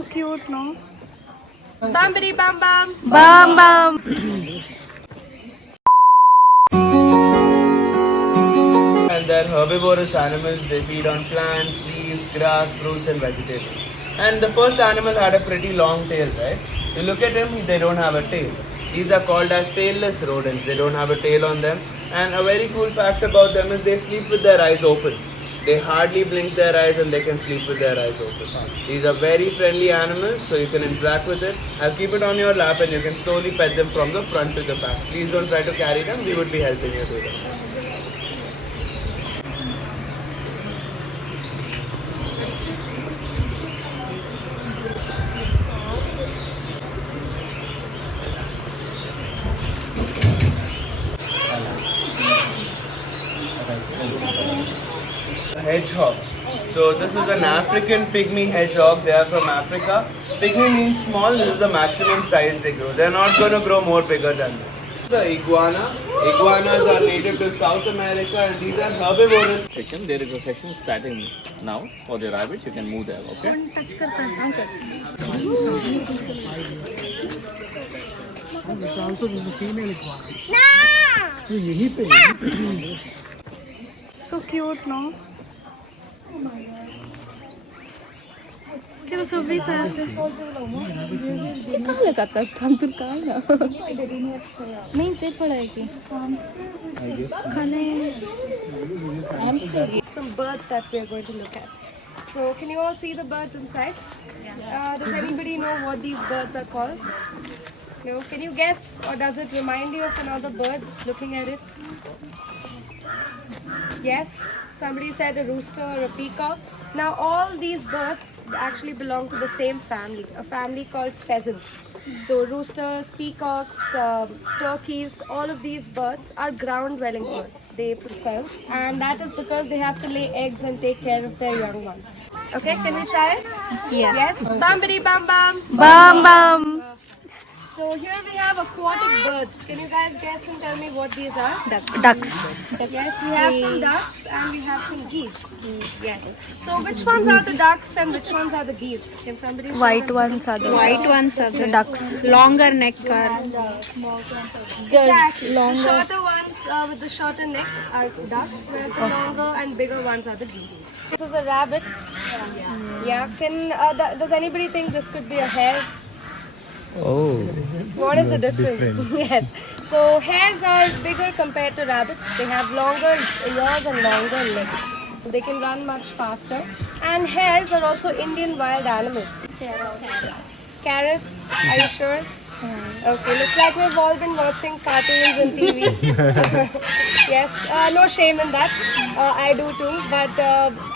So cute, no? Bambidi bam bam. Bam bam. And they're herbivorous animals. They feed on plants, leaves, grass, fruits, and vegetables. And the first animal had a pretty long tail, right? You look at him, they don't have a tail. These are called as tailless rodents. They don't have a tail on them. And a very cool fact about them is they sleep with their eyes open. They hardly blink their eyes and they can sleep with their eyes open. These are very friendly animals, so you can interact with it. I'll keep it on your lap and you can slowly pet them from the front to the back. Please don't try to carry them. We would be helping you do that. Hedgehog. So this is an African pygmy hedgehog. They are from Africa. Pygmy means small. This is the maximum size they grow. They are not going to grow more bigger than this. The iguana. Iguanas are native to South America and these are herbivorous. Section. There is a section starting now for the rabbits. You can move there. Okay. Touch करता है हाँ कर. Also there's a female iguana. So cute, no? क्या सब भी करते हैं? कहाँ लगाता तंतुर कहाँ है? नहीं ते पड़ा है कि खाने. Some birds that we are going to look at. So can you all see the birds inside? Does anybody know what these birds are called? No? Can you guess, or does it remind you of another bird looking at it? Yes? Somebody said a rooster or a peacock. Now all these birds actually belong to the same family, a family called pheasants. So roosters, peacocks, turkeys, all of these birds are ground-dwelling birds. They themselves, and that is because they have to lay eggs and take care of their young ones. Okay, can we try it? Yeah. Yes. Bambidi bam bam. Bam bam. So here we have aquatic birds. Can you guys guess and tell me what these are? Ducks. Yes, we have some ducks and we have some geese. Yes. So which ones are the ducks and which ones are the geese? Can somebody show White them? ones are the White ones are the ducks. longer neck are Exactly. The shorter ones with the shorter necks are ducks, whereas the longer and bigger ones are the geese. This is a rabbit. Yeah. Can does anybody think this could be a hare? Oh. What is the difference? Yes. So hares are bigger compared to rabbits. They have longer ears and longer legs. So they can run much faster. And hares are also Indian wild animals. Carrots, are you sure? Okay, looks like we've all been watching cartoons and TV. Yes, no shame in that. I do too. But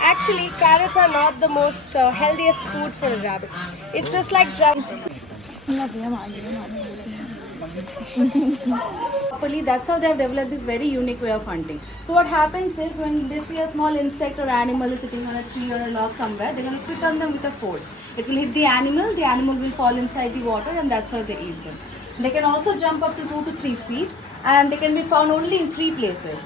actually, carrots are not the most healthiest food for a rabbit. It's just like junk. Properly, that's how they have developed this very unique way of hunting. So what happens is when they see a small insect or animal is sitting on a tree or a log somewhere, they're going to spit on them with a force. It will hit the animal will fall inside the water, and that's how they eat them. They can also jump up to 2 to 3 feet, and they can be found only in 3 places.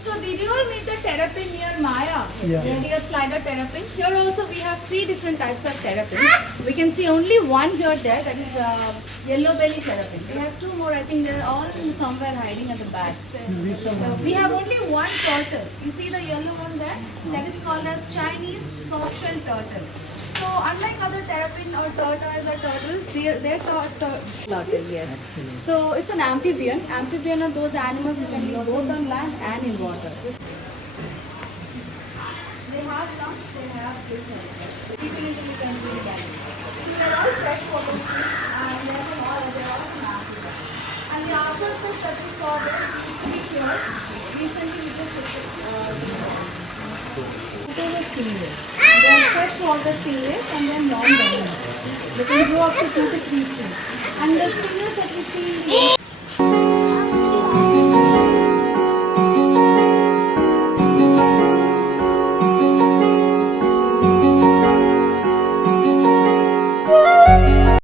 So did you all meet the terrapin near Maya? Yeah. The slider terrapin. Here also we have 3 different types of terrapins. We can see only one here there, that is yellow belly terrapin. We have 2 more, I think they're all somewhere hiding at the back. We have only one turtle. You see the yellow one there? That is called as Chinese soft-shell turtle. So unlike other terrapin or tortoise or turtles, they're turtle, yes. Excellent. So it's an amphibian. Amphibian are those animals who can live both on land and in water. They have lungs, they have gills as well. People usually can see the animals. So they're all freshwater fish and they're all from Africa. And the archer fish that we saw there used to be here. Recently we just they are freshwater stingrays and then long belly. They can grow up to 2 to 3 feet. And the stingrays that we see